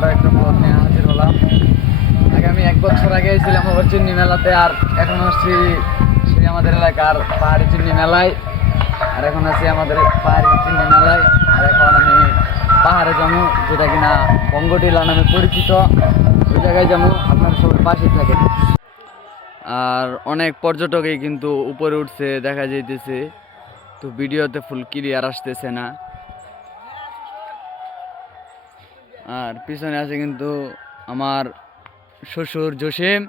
আরো একটা ব্লগ নিয়ে হাজির হলাম। আগামী 1 বছর আগে ছিলাম আবার চিন্নি মেলাতে, আর এখন আসছি সেই আমাদের এলাকার পাহাড়ি চিন্নি মেলায়। আর এখন আছি আমাদের পাহাড়ি চিন্নি মেলায়। আর এখন আমি পাহাড়ে যাবো, যেটা কিনা বঙ্গটিলা নামে পরিচিত। ওই জায়গায় যাবো, আপনার সবার পাশে থাকে। আর অনেক পর্যটকই কিন্তু উপরে উঠছে দেখা যাইতেছে, তো ভিডিওতে ফুল ক্লিয়ার আসতেছে না। আর পিছনে আছে কিন্তু আমার শ্বশুর জসিম,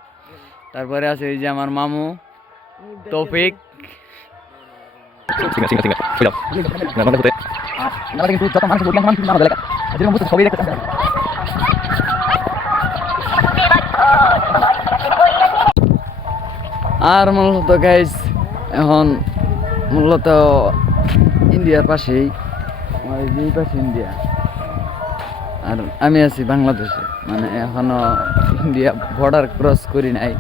তারপরে আছে এই যে আমার মামু তৌফিক। আর মূলত গাইস এখন মূলত ইন্ডিয়ার পাশেই, আমার এই পাশে ইন্ডিয়া, আর আমি আছি বাংলাদেশে, মানে এখনো ইন্ডিয়া বর্ডার ক্রস করি নাই।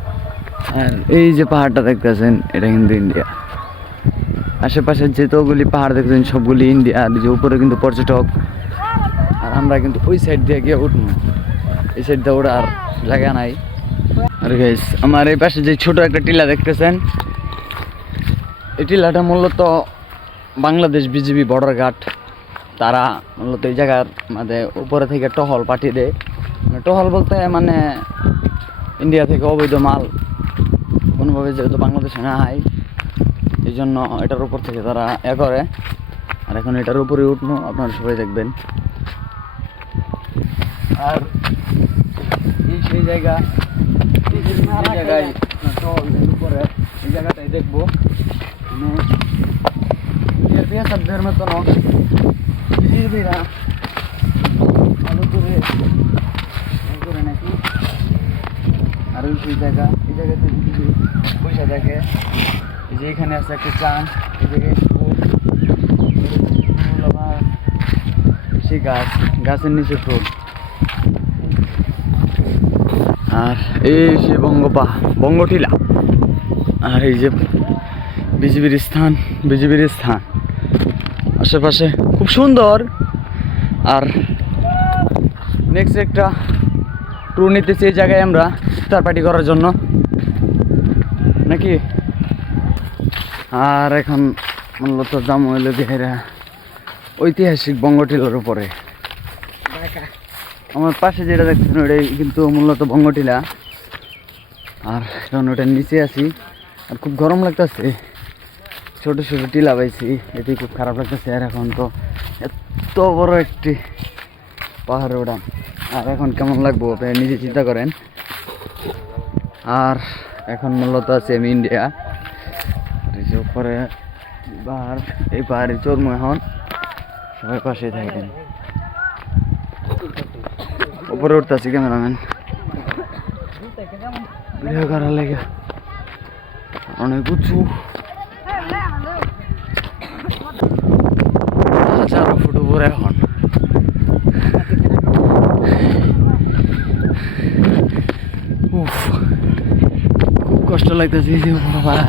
আর এই যে পাহাড়টা দেখতেছেন, এটা কিন্তু ইন্ডিয়া। আশেপাশে যেতগুলি পাহাড় দেখতেছেন সবগুলি ইন্ডিয়া। আর যে উপরে কিন্তু পর্যটক, আর আমরা কিন্তু ওই সাইড দিয়ে গিয়ে উঠবো, এই সাইড দিয়ে ওঠার জায়গা নাই। আর গাইস আমার এই পাশে যে ছোট একটা টিলা দেখতেছেন, এই টিলাটা মূলত বাংলাদেশ বিজিবি বর্ডার গার্ড, তারা মূলত এই জায়গার মানে উপরে থেকে টহল পাঠিয়ে দেয়। মানে টহল বলতে মানে ইন্ডিয়া থেকে অবৈধ মাল কোনোভাবে যেহেতু বাংলাদেশে না হয়, এই জন্য এটার উপর থেকে তারা করে। আর এখন এটার উপরে উঠবো, আপনারা সবাই দেখবেন। আর এই সেই জায়গা, এই জায়গায় টহল উপরে এই জায়গাটাই দেখবো। বিএসএফদের মতো বিজিবিরা ভালো করে নাকি। আর ওই সেই জায়গা, এই জায়গাতে বিজিবি পয়সা থাকে। এই যে এখানে আছে একটা চান, এই জায়গায় সেই গাছের নিচে ফুল। আর এই সে বঙ্গটিলা, আর এই যে বিজিবির স্থান আশেপাশে খুব সুন্দর। আর নেক্সট একটা ট্যুর নিতেছি এই জায়গায় আমরা ইফতার পার্টি করার জন্য নাকি। আর এখন মূলত দাম হইল বিহারা ঐতিহাসিক বঙ্গটিলার উপরে। আমার পাশে যেটা দেখছেন ওইটাই কিন্তু মূলত বঙ্গটিলা। আর এখন ওটার নিচে আছি, আর খুব গরম লাগতেছে। ছোট ছোট টিলা পাইছি, এটি খুব খারাপ লাগতেছে। আর এখন তো এত বড় একটি পাহাড়ে ওঠা, আর এখন কেমন লাগবো আপনি নিজে চিন্তা করেন। আর এখন মূলত আছে আমি ইন্ডিয়া, আর এই যে উপরে পাহাড়, এই পাহাড়ে চড়বো এখন। সবাই পাশে থাকেন। উপরে উঠতেছি ক্যামেরাম্যান ভিডিও করার লেগে, অনেক উঁচু, 1000 ফুট উপরে এখন। খুব কষ্ট লাগতেছে এই যে পাহাড়।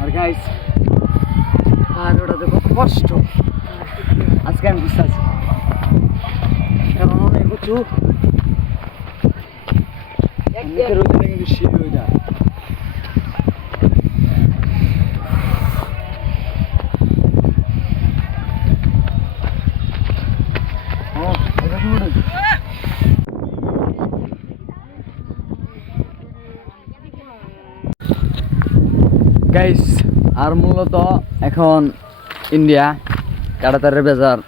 আর গাইস পাহাড় ওঠাতে খুব কষ্ট, আজকে আমি বুঝতে আছি, কারণ অনেক উঁচু। কিন্তু সিঁড়ি হয়ে যায়। গাইস আর মূলত এখন ইন্ডিয়া কাঁটাতারের বেজার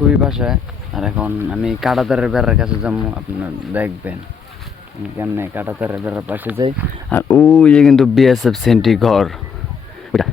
খুবই পাশে। আর এখন আমি কাঁটাতারের বেড়ার কাছে যাবো, আপনারা দেখবেন আমি কেমনে কাঁটাতারের বেড়ার পাশে যাই। আর ওই যে কিন্তু বিএসএফ সেন্ট্রি ঘর, ওইটা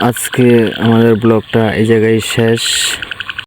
আজকে আমাদের ব্লগটা এই জায়গায় শেষ।